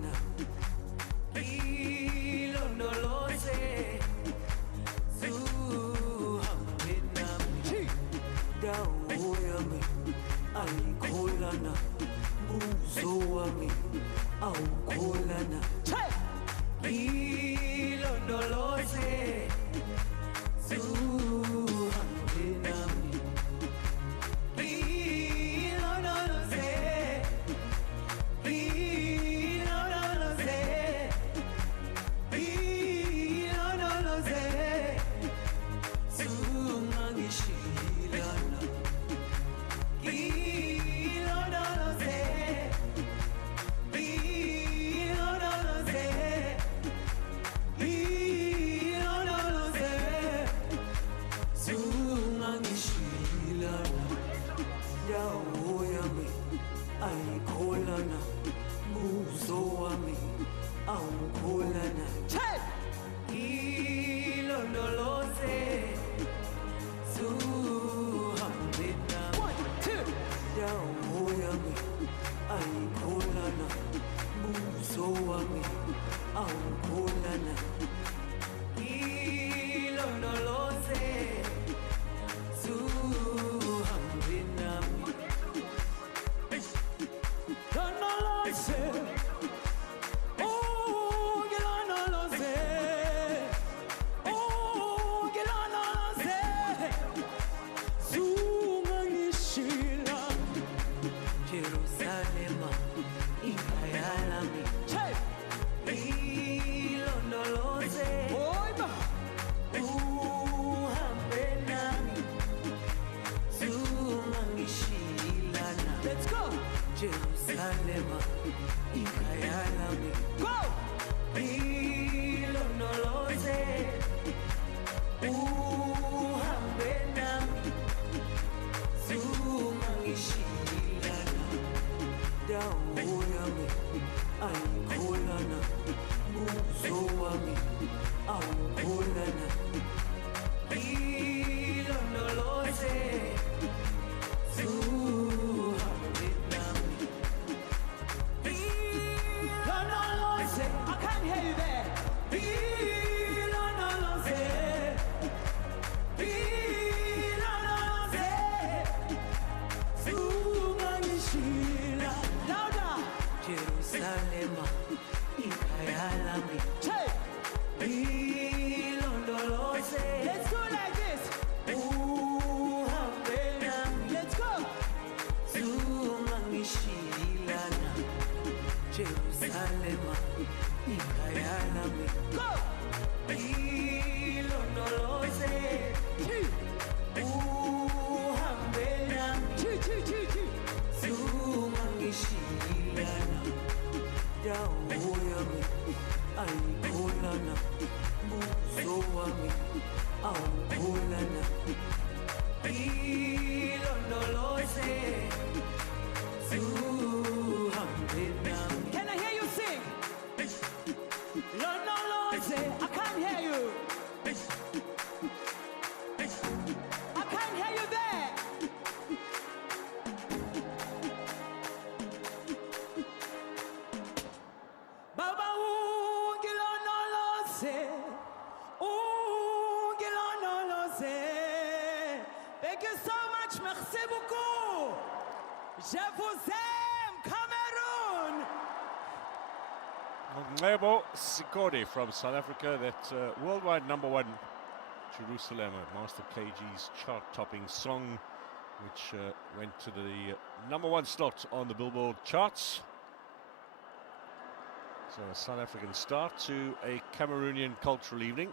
awukolana ilondoloze zuhambe nami dawo yami ayikholana buzo wami awukholana ilondoloze zuhambe nami ilondoloze ilondoloze ilondoloze zungangishilana ilondoloze ilondoloze ilondoloze zungangishilana dawo yami ayikholana buzo wami awukholana ilondoloze zuhambe nami dawo yami ayikholana buzo wami awukholana ilondoloze zuhambe nami ilondoloze oh ilondoloze oh ilondoloze zungangishila Jerusalema ikayalami ilondoloze uhambe nami zungangishilana let's go Jerusalema ikayalami go ilondoloze uhambe nami zungangishilana dawo yami ayikholana buzo wami awukholana ilondoloze zuhambe nami ilondoloze I can't hear you there ilondoloze ilondoloze zungangishila louder Jerusalema ikayalami ilondoloze let's go like this uhambe nami let's go zungangishilana Jerusalema ikayalami go ilondoloze uhambe nami zungangishilana dawo yami ayikholana buzo wami awukholana ilondoloze zuhambe nami can I hear you sing ilondoloze I can't hear you I can't hear you there Baba ungilondoloze ungilondoloze thank you so much merci beaucoup je vous aime Cameroon Ngcebo Sikode from South Africa, that worldwide #1 Jerusalem, Master KG's chart-topping song, which went to the #1 slot on the Billboard charts. So a South African start to a Cameroonian cultural evening.